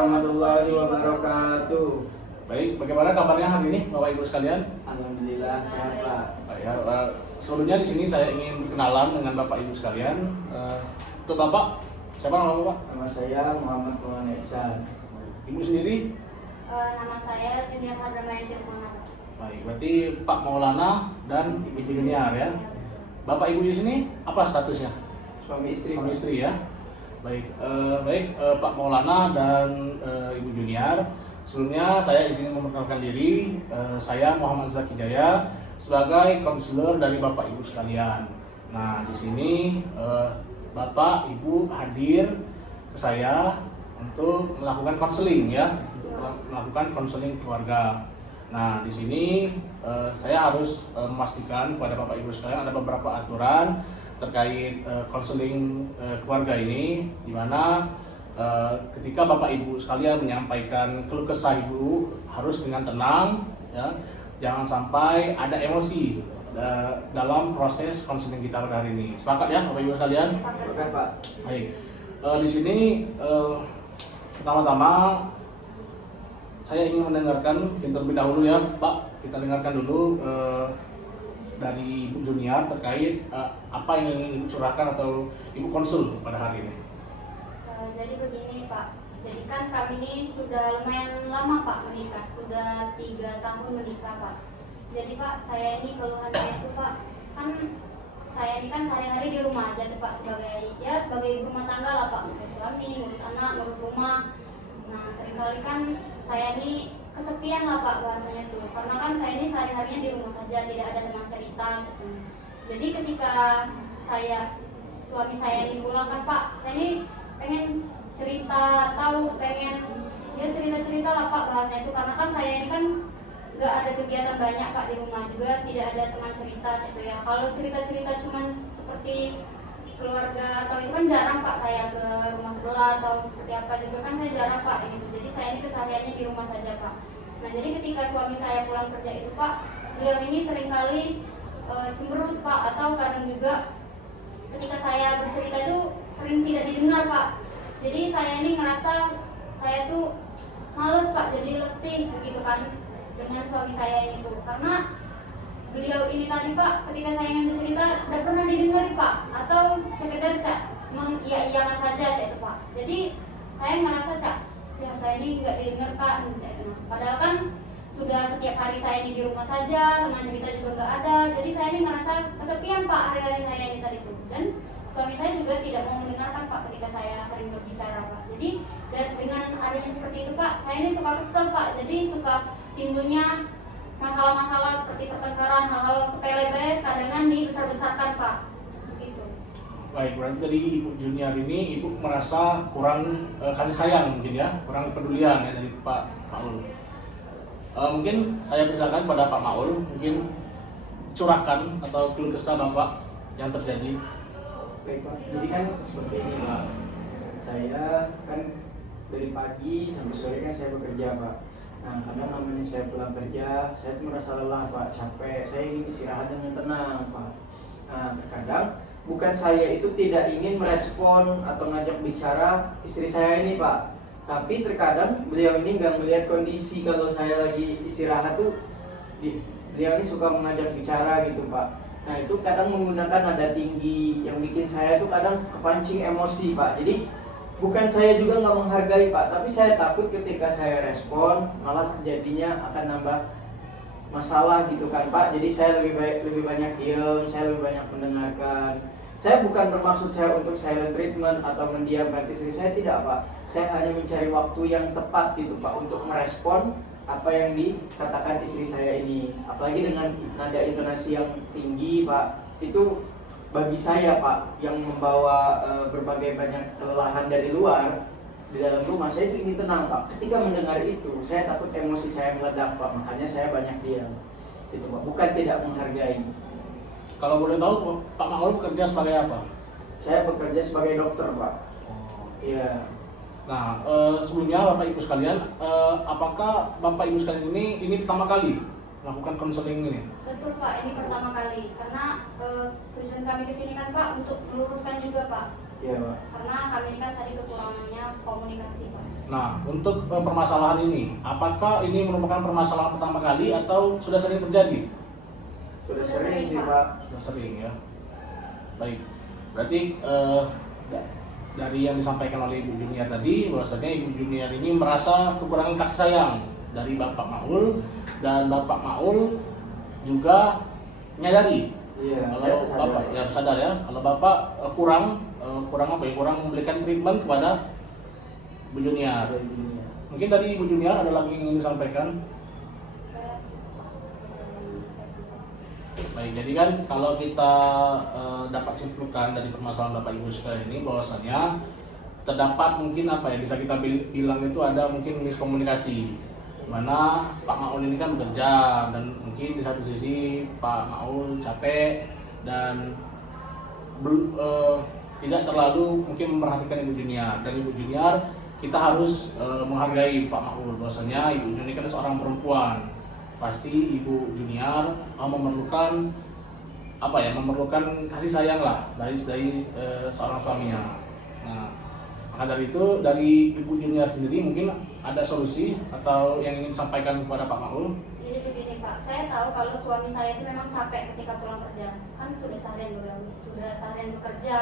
warahmatullahi wabarakatuh. Baik, bagaimana kabarnya hari ini Bapak Ibu sekalian? Alhamdulillah sehat Pak. Ya, sebelumnya di sini saya ingin berkenalan dengan Bapak Ibu sekalian. Untuk Bapak, siapa nama Bapak? Nama saya Muhammad Maulana Ihsan. Ibu sendiri? Nama saya Junior Hadramayanti Rumana. Baik, berarti Pak Maulana dan Ibu Junior ya. Bapak Ibu di sini apa statusnya? Suami istri. Suami istri ya. Baik, Pak Maulana dan Ibu Junior. Sebelumnya saya izin memperkenalkan diri. Saya Muhammad Zaki Jaya sebagai konselor dari Bapak Ibu sekalian. Nah, di sini Bapak Ibu hadir ke saya untuk melakukan konseling ya, melakukan konseling keluarga. Nah, di sini saya harus memastikan kepada Bapak Ibu sekalian ada beberapa aturan terkait konseling keluarga ini, di mana ketika Bapak Ibu sekalian menyampaikan keluh kesah Ibu harus dengan tenang ya, jangan sampai ada emosi dalam proses konseling kita pada hari ini. Sepakat ya Bapak Ibu sekalian? Sepakat Pak. Baik, di sini pertama-tama saya ingin mendengarkan terlebih dahulu ya Pak, kita dengarkan dulu dari Ibu Junior terkait apa yang ingin Ibu curahkan atau Ibu konsul pada hari ini. Jadi begini Pak, jadi kan kami ini sudah lumayan lama Pak menikah, sudah 3 tahun menikah Pak. Jadi Pak, saya ini keluhannya itu Pak, kan saya ini kan sehari-hari di rumah aja tuh Pak, sebagai ibu rumah tangga lah Pak, ngurus suami, ngurus anak, ngurus rumah. Nah seringkali kan saya ini kesepian lah Pak bahasanya tuh, karena kan saya ini sehari-harinya di rumah saja, tidak ada teman cerita gitu. Jadi ketika suami saya ini pulang kan Pak, saya ini pengen cerita, pengen ya cerita-cerita lah Pak bahasanya itu, karena kan saya ini kan nggak ada kegiatan banyak Pak di rumah, juga tidak ada teman cerita gitu ya. Kalau cerita-cerita cuman seperti keluarga atau itu kan jarang Pak, saya ke rumah sebelah atau seperti apa juga kan saya jarang Pak gitu. Jadi saya ini kesehariannya di rumah saja Pak. Nah jadi ketika suami saya pulang kerja itu Pak, beliau ini seringkali cemberut Pak, atau kadang juga ketika saya bercerita itu sering tidak didengar Pak. Jadi saya ini ngerasa saya tuh males Pak, jadi letih begitu kan dengan suami saya ini tuh, karena beliau ini tadi Pak, ketika saya ingin bercerita tidak pernah didengar Pak, atau sekedar mengiyakan saja itu Pak. Jadi saya ngerasa ya saya ini nggak didengar Pak. Padahal kan sudah setiap hari saya ini di rumah saja, teman cerita juga nggak ada. Jadi saya ini ngerasa kesepian Pak hari-hari saya ini tadi tuh. Dan suami saya juga tidak mau mendengarkan Pak ketika saya sering berbicara Pak. Jadi dengan adanya seperti itu Pak, saya ini suka kesel Pak. Jadi suka timbulnya masalah-masalah seperti pertengkaran, hal-hal sepele baik kadangan dibesar-besarkan Pak. Begitu. Baik, berarti dari Ibu Junior ini Ibu merasa kurang kasih sayang mungkin ya, kurang kepedulian ya dari Pak Maul. Mungkin saya persilakan pada Pak Maul, mungkin curahkan atau keluh kesah Bapak yang terjadi. Baik Pak, jadi kan seperti ini Pak, saya kan dari pagi sampai sore kan saya bekerja Pak. Nah karena namanya saya pulang kerja, saya tuh merasa lelah Pak, capek, saya ingin istirahat dengan tenang Pak. Nah terkadang bukan saya itu tidak ingin merespon atau ngajak bicara istri saya ini Pak, tapi terkadang beliau ini nggak melihat kondisi kalau saya lagi istirahat tuh, beliau ini suka mengajak bicara gitu Pak. Nah itu kadang menggunakan nada tinggi yang bikin saya tuh kadang kepancing emosi Pak. Jadi bukan saya juga nggak menghargai Pak, tapi saya takut ketika saya respon malah jadinya akan nambah masalah gitu kan Pak. Jadi saya lebih banyak diam, saya lebih banyak mendengarkan. Saya bukan bermaksud saya untuk silent treatment atau mendiamkan istri saya, tidak Pak. Saya hanya mencari waktu yang tepat gitu Pak untuk merespon apa yang dikatakan istri saya ini, apalagi dengan nada intonasi yang tinggi Pak. Itu bagi saya Pak, yang membawa berbagai banyak kelelahan dari luar di dalam rumah, saya itu ingin tenang Pak. Ketika mendengar itu, saya takut emosi saya meledak Pak, makanya saya banyak diam itu Pak, bukan tidak menghargai. Kalau boleh tahu Pak Maul bekerja sebagai apa? Saya bekerja sebagai dokter Pak. Iya. Nah, sebelumnya Bapak Ibu sekalian, apakah Bapak Ibu sekalian ini pertama kali melakukan konseling ini? Betul Pak, ini pertama kali, karena tujuan kami kesini kan Pak untuk meluruskan juga Pak. Iya Pak. Karena kami ini kan tadi kekurangannya komunikasi Pak. Nah, untuk permasalahan ini, apakah ini merupakan permasalahan pertama kali atau sudah sering terjadi? Sudah Sudah sering sering, sih Pak. Pak. Sudah sering ya. Baik. Berarti dari yang disampaikan oleh Ibu Junior tadi, bahwasanya Ibu Junior ini merasa kekurangan kasih sayang dari Bapak Maul, dan Bapak Maul juga menyadari Iya, saya kalau sadar. Bapak ya sadar ya, kalau Bapak kurang kurang memberikan treatment kepada Ibu Junior. Ada ini. Mungkin tadi Ibu Junior ada lagi yang ingin disampaikan. Saya Pak, sudah yang saya sampaikan. Baik, jadi kan kalau kita dapat simpulkan dari permasalahan Bapak Ibu sekalian ini, bahwasanya terdapat mungkin apa ya, bisa kita bilang itu ada mungkin miskomunikasi, mana Pak Maul ini kan bekerja dan mungkin di satu sisi Pak Maul capek dan tidak terlalu mungkin memperhatikan Ibu Junior. Dan Ibu Junior kita harus menghargai Pak Maul, bahwasanya Ibu Junior kan seorang perempuan, pasti Ibu Junior memerlukan apa ya, memerlukan kasih sayang lah dari seorang suaminya. Nah, maka dari itu dari Ibu Junior sendiri mungkin ada solusi atau yang ingin disampaikan kepada Pak Maul. Jadi begini Pak, saya tahu kalau suami saya itu memang capek ketika pulang kerja. Kan sudah seharian bekerja.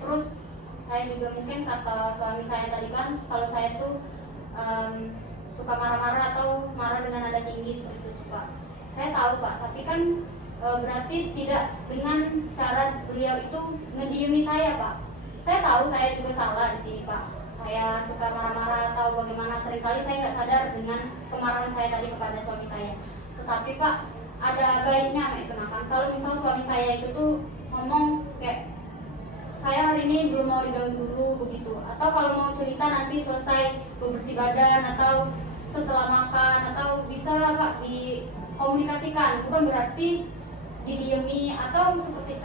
Terus saya juga mungkin kata suami saya tadi kan, kalau saya tuh suka marah-marah atau marah dengan nada tinggi seperti itu Pak. Saya tahu Pak, tapi kan berarti tidak dengan cara beliau itu ngediemi saya Pak. Saya tahu saya juga salah di sini Pak. Saya suka marah-marah atau bagaimana, seringkali saya nggak sadar dengan kemarahan saya tadi kepada suami saya. Tetapi Pak, ada baiknya itu kan. Kalau misal suami saya itu tuh ngomong kayak, saya hari ini belum mau diganggu dulu begitu. Atau kalau mau cerita nanti selesai bersih badan atau setelah makan, atau bisa lah Pak dikomunikasikan. Bukan berarti didiemi atau seperti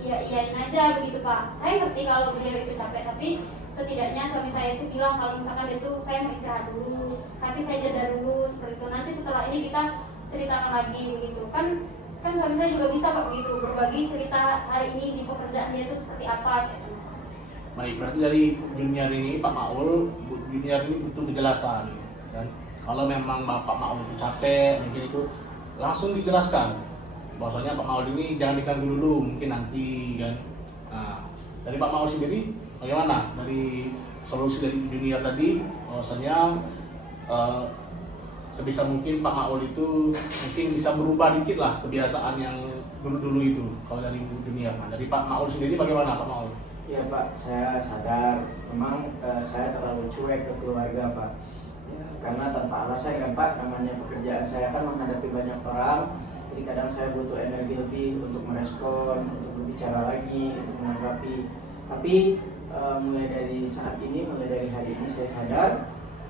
iyain aja begitu Pak. Saya ngerti kalau beliau itu capek, tapi setidaknya suami saya itu bilang kalau misalkan itu saya mau istirahat dulu, kasih saya jeda dulu seperti itu. Nanti setelah ini kita ceritakan lagi begitu. Kan suami saya juga bisa Pak begitu, berbagi cerita hari ini di pekerjaan dia itu seperti apa gitu. Baik, berarti dari Junior ini Pak Maul, Bu Junior ini butuh kejelasan, dan kalau memang Bapak Maul itu capek, mungkin itu langsung dijelaskan bahwasanya Pak Maul ini jangan diganggu dulu, mungkin nanti kan. Nah, dari Pak Maul sendiri bagaimana dari solusi dari Junior tadi, bahwasanya sebisa mungkin Pak Maul itu mungkin bisa berubah dikit lah kebiasaan yang dulu itu kalau dari Junior. Nah, dari Pak Maul sendiri bagaimana Pak Maul? Ya Pak, saya sadar memang saya terlalu cuek ke keluarga Pak. Ya, karena tanpa alasan kan Pak, namanya pekerjaan saya kan menghadapi banyak orang. Jadi kadang saya butuh energi lebih untuk merespon, untuk berbicara lagi, untuk menanggapi. Tapi mulai dari saat ini, mulai dari hari ini saya sadar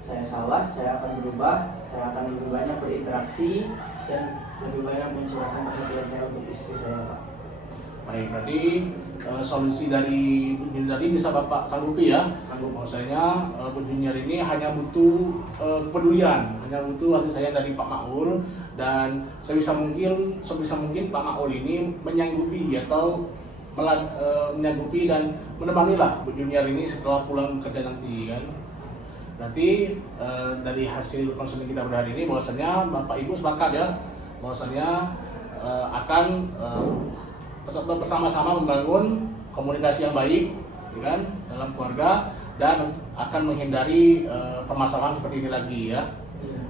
saya salah, saya akan berubah, saya akan lebih banyak berinteraksi dan lebih banyak mencurahkan perhatian saya untuk istri saya Pak. Baik, berarti solusi dari Bu Junior tadi bisa Bapak sanggupi ya? Sanggup. Maksudnya Bu Junior ini hanya butuh kepedulian, hanya butuh kasih sayang dari Pak Maul, dan sebisa mungkin Pak Maul ini menyanggupi atau menyanggupi dan menemanilah Bu Junior ini setelah pulang kerja nanti kan. Berarti dari hasil konseling kita pada hari ini bahwasanya Bapak Ibu sepakat ya, bahwasanya akan bersama-sama membangun komunikasi yang baik, ya kan, dalam keluarga, dan akan menghindari permasalahan seperti ini lagi ya.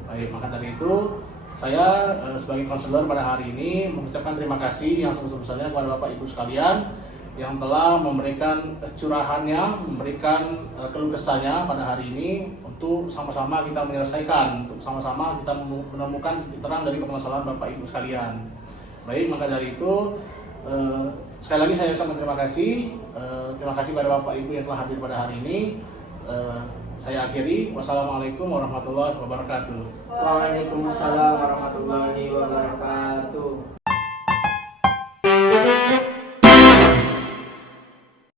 Baik, maka dari itu saya sebagai konselor pada hari ini mengucapkan terima kasih yang sebesar-besarnya kepada Bapak Ibu sekalian yang telah memberikan curahannya, memberikan keluh kesahnya pada hari ini untuk sama-sama kita menyelesaikan, untuk sama-sama kita menemukan titik terang dari permasalahan Bapak Ibu sekalian. Baik, maka dari itu sekali lagi saya ucapkan terima kasih pada Bapak Ibu yang telah hadir pada hari ini. Saya akhiri. Wassalamualaikum warahmatullahi wabarakatuh. Waalaikumsalam warahmatullahi wabarakatuh.